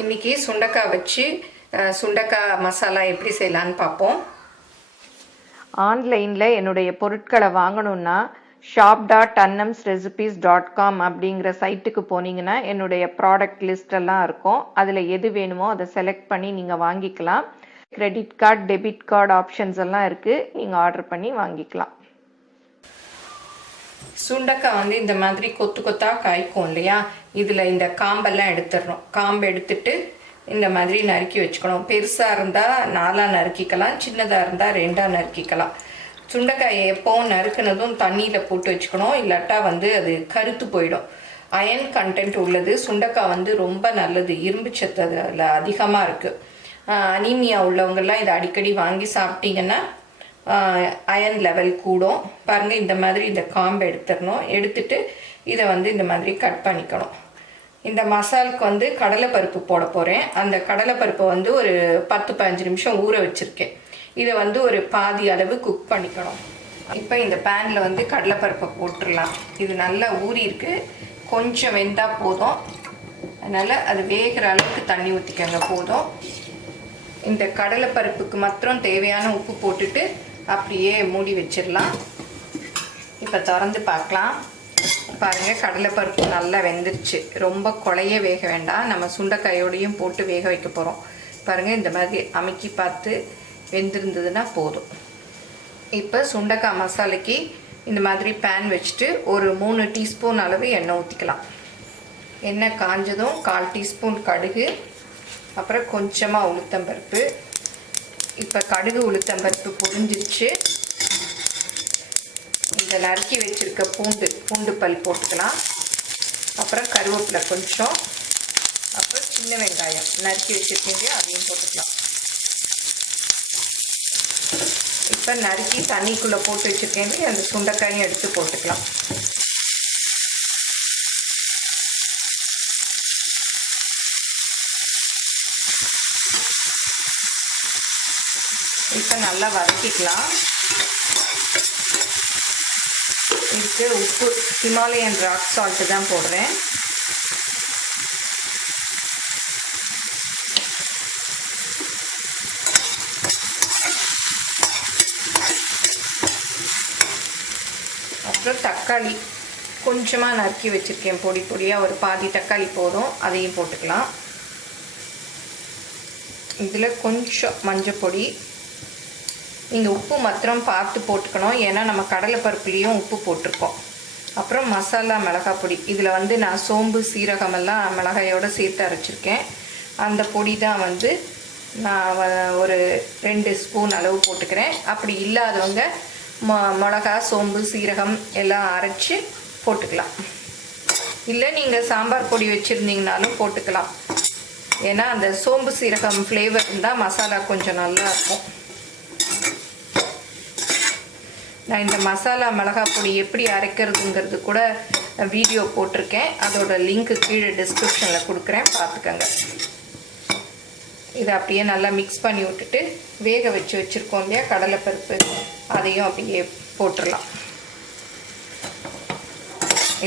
இன்றைக்கி சுண்டக்காய் வச்சு சுண்டக்காய் மசாலா எப்படி செய்யலான்னு பார்ப்போம். ஆன்லைனில் என்னுடைய பொருட்களை வாங்கணுன்னா shop.annamsrecipes.com அப்படிங்கிற சைட்டுக்கு போனீங்கன்னா என்னுடைய ப்ராடக்ட் லிஸ்டெல்லாம் இருக்கும். அதில் எது வேணுமோ அதை செலக்ட் பண்ணி நீங்கள் வாங்கிக்கலாம். Credit card, debit card options எல்லாம் இருக்குது. நீங்கள் ஆர்டர் பண்ணி வாங்கிக்கலாம். சுண்டக்காய் வந்து இந்த மாதிரி கொத்து கொத்தாக காய்க்கும் இல்லையா, இதில் இந்த காம்பெல்லாம் எடுத்துடணும். காம்பு எடுத்துட்டு இந்த மாதிரி நறுக்கி வச்சுக்கணும். பெருசாக இருந்தால் 4ஆக நறுக்கிக்கலாம், சின்னதாக இருந்தால் 2ஆக நறுக்கிக்கலாம். சுண்டைக்காயை எப்போவும் நறுக்குனதும் தண்ணியில் போட்டு வச்சுக்கணும், இல்லாட்டா வந்து அது கருத்து போயிடும். அயன் கண்டென்ட் உள்ளது சுண்டைக்காய் வந்து ரொம்ப நல்லது, இரும்பு சத்து அதில் அதிகமாக இருக்குது. அனீமியா உள்ளவங்கெல்லாம் இதை அடிக்கடி வாங்கி சாப்பிட்டீங்கன்னா அயன் லெவல் கூடும். பாருங்கள், இந்த மாதிரி இந்த காம்பை எடுத்துடணும். எடுத்துட்டு இதை வந்து இந்த மாதிரி கட் பண்ணிக்கணும். இந்த மசாலுக்கு வந்து கடலைப்பருப்பு போட போகிறேன். அந்த கடலைப்பருப்பை வந்து ஒரு 10-15 நிமிஷம் ஊற வச்சுருக்கேன். இதை வந்து ஒரு பாதி அளவு குக் பண்ணிக்கணும். இப்போ இந்த பேனில் வந்து கடலைப்பருப்பை போட்டுடலாம். இது நல்லா ஊறி இருக்கு, கொஞ்சம் வெந்தால் போதும். அதனால் அது வேகிற அளவுக்கு தண்ணி ஊற்றிக்கங்க போதும். இந்த கடலைப்பருப்புக்கு மாத்திரம் தேவையான உப்பு போட்டுட்டு அப்படியே மூடி வச்சிடலாம். இப்போ திறந்து பார்க்கலாம். பாருங்கள், கடலைப்பருப்பு நல்லா வெந்துருச்சு. ரொம்ப குழைய வேக வேண்டாம், நம்ம சுண்டைக்காயோடையும் போட்டு வேக வைக்க போகிறோம். பாருங்கள், இந்த மாதிரி அமுக்கி பார்த்து வெந்திருந்ததுன்னா போதும். இப்போ சுண்டைக்காய் மசாலைக்கு இந்த மாதிரி பேன் வச்சுட்டு ஒரு 3 டீஸ்பூன் அளவு எண்ணெய் ஊற்றிக்கலாம். எண்ணெய் காஞ்சதும் 1/4 டீஸ்பூன் கடுகு, அப்புறம் கொஞ்சமாக உளுத்தம்பருப்பு. இப்போ கடுகு உளுத்தம்பருப்பு பொரிஞ்சிருச்சு. இந்த நறுக்கி வச்சுருக்க பூண்டு பல் போட்டுக்கலாம். அப்புறம் கருவேப்பிலை கொஞ்சம், அப்புறம் சின்ன வெங்காயம் நறுக்கி வச்சுருக்கீங்க, அதையும் போட்டுக்கலாம். இப்போ நறுக்கி தண்ணிக்குள்ளே போட்டு வச்சுருக்கேன், அந்த சுண்டைக்காயும் எடுத்து போட்டுக்கலாம். இப்போ நல்லா வதக்கிக்கலாம். இதுக்கு உப்பு ஹிமாலயன் ராக் சால்ட்டு தான் போடுறேன். அப்புறம் தக்காளி கொஞ்சமாக நறுக்கி வச்சுருக்கேன், பொடி பொடியாக ஒரு பாதி தக்காளி போதும், அதையும் போட்டுக்கலாம். இதில் கொஞ்சம் மஞ்சள் பொடி. நீங்கள் உப்பு மாத்திரம் பார்த்து போட்டுக்கணும், ஏன்னா நம்ம கடலைப்பருப்புலேயும் உப்பு போட்டிருக்கோம். அப்புறம் மசாலா மிளகாய் பொடி. இதில் வந்து நான் சோம்பு சீரகமெல்லாம் மிளகாயோடு சேர்த்து அரைச்சிருக்கேன். அந்த பொடி தான் வந்து நான் ஒரு 2 ஸ்பூன் அளவு போட்டுக்கிறேன். அப்படி இல்லாதவங்க மிளகா, சோம்பு, சீரகம் எல்லாம் அரைச்சி போட்டுக்கலாம். இல்லை நீங்கள் சாம்பார் பொடி வச்சுருந்தீங்கனாலும் போட்டுக்கலாம். ஏன்னா அந்த சோம்பு சீரகம் ஃப்ளேவர் இருந்தால் மசாலா கொஞ்சம் நல்லா இருக்கும். நான் இந்த மசாலா மிளகாய் பொடி எப்படி அரைக்கிறதுங்கிறது கூட வீடியோ போட்டிருக்கேன், அதோட லிங்க்கு கீழே டிஸ்கிரிப்ஷனில் கொடுக்குறேன், பார்த்துக்கங்க. இதை அப்படியே நல்லா மிக்ஸ் பண்ணி விட்டுட்டு வேக வச்சு வச்சுருக்கோம் இல்லையா கடலைப்பருப்பு, அதையும் அப்படியே போட்டுடலாம்.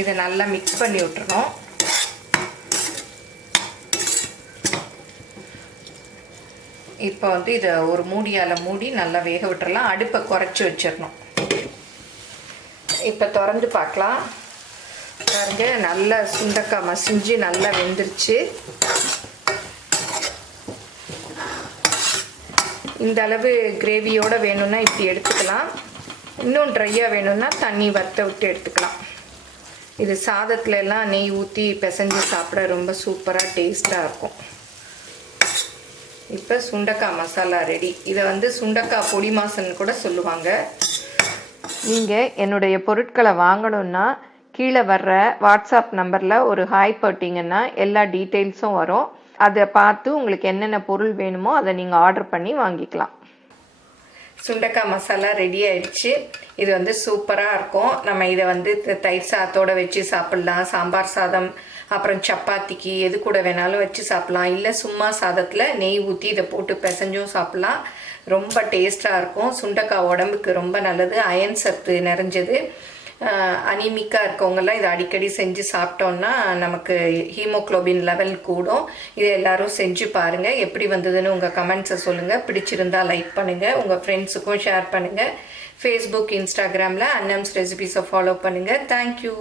இதை நல்லா மிக்ஸ் பண்ணி விட்டுறணும். இப்போ வந்து இதை ஒரு மூடியால் மூடி நல்லா வேக விட்டுறலாம். அடுப்பை குறைச்சி வச்சிடணும். இப்போ திறந்து பார்க்கலாம். பாருங்க, நல்லா சுண்டைக்காய் மசிஞ்சு நல்லா வெந்துருச்சு. இந்த அளவு கிரேவியோடு வேணும்னா இப்படி எடுத்துக்கலாம். இன்னும் ட்ரையாக வேணும்னா தண்ணி வற்ற விட்டு எடுத்துக்கலாம். இது சாதத்துல எல்லாம் நெய் ஊற்றி பிசைஞ்சு சாப்பிட ரொம்ப சூப்பராக டேஸ்ட்டாக இருக்கும். இப்போ சுண்டைக்காய் மசாலா ரெடி. இதை வந்து சுண்டைக்காய் பொடி மாசன்னு கூட சொல்லுவாங்க. நீங்கள் என்னுடைய பொருட்களை வாங்கணுன்னா கீழே வர்ற வாட்ஸ்அப் நம்பரில் ஒரு ஹாய் போட்டிங்கன்னா எல்லா டீட்டெயில்ஸும் வரும். அதை பார்த்து உங்களுக்கு என்னென்ன பொருள் வேணுமோ அதை நீங்கள் ஆர்டர் பண்ணி வாங்கிக்கலாம். சுண்டைக்காய் மசாலா ரெடி ஆயிடுச்சு. இது வந்து சூப்பராக இருக்கும். நம்ம இதை வந்து தயிர் சாதத்தோடு வச்சு சாப்பிட்லாம், சாம்பார் சாதம், அப்புறம் சப்பாத்திக்கு எது கூட வேணாலும் வச்சு சாப்பிட்லாம். இல்லை சும்மா சாதத்தில் நெய் ஊற்றி இதை போட்டு பிசைஞ்சும் சாப்பிட்லாம். ரொம்ப டேஸ்ட்டாக இருக்கும். சுண்டைக்காய் உடம்புக்கு ரொம்ப நல்லது, அயன் சத்து நிறைஞ்சது. அனிமிக்காக இருக்கவங்கெல்லாம் இதை அடிக்கடி செஞ்சு சாப்பிட்டோன்னா நமக்கு ஹீமோக்ளோபின் லெவல் கூடும். இதை எல்லாரும் செஞ்சு பாருங்கள். எப்படி வந்ததுன்னு உங்கள் கமெண்ட்ஸை சொல்லுங்கள். பிடிச்சிருந்தா லைக் பண்ணுங்கள், உங்கள் ஃப்ரெண்ட்ஸுக்கும் ஷேர் பண்ணுங்கள். ஃபேஸ்புக், இன்ஸ்டாகிராமில் அன்னம்ஸ் ரெசிபீஸை ஃபாலோ பண்ணுங்கள். தேங்க்யூ.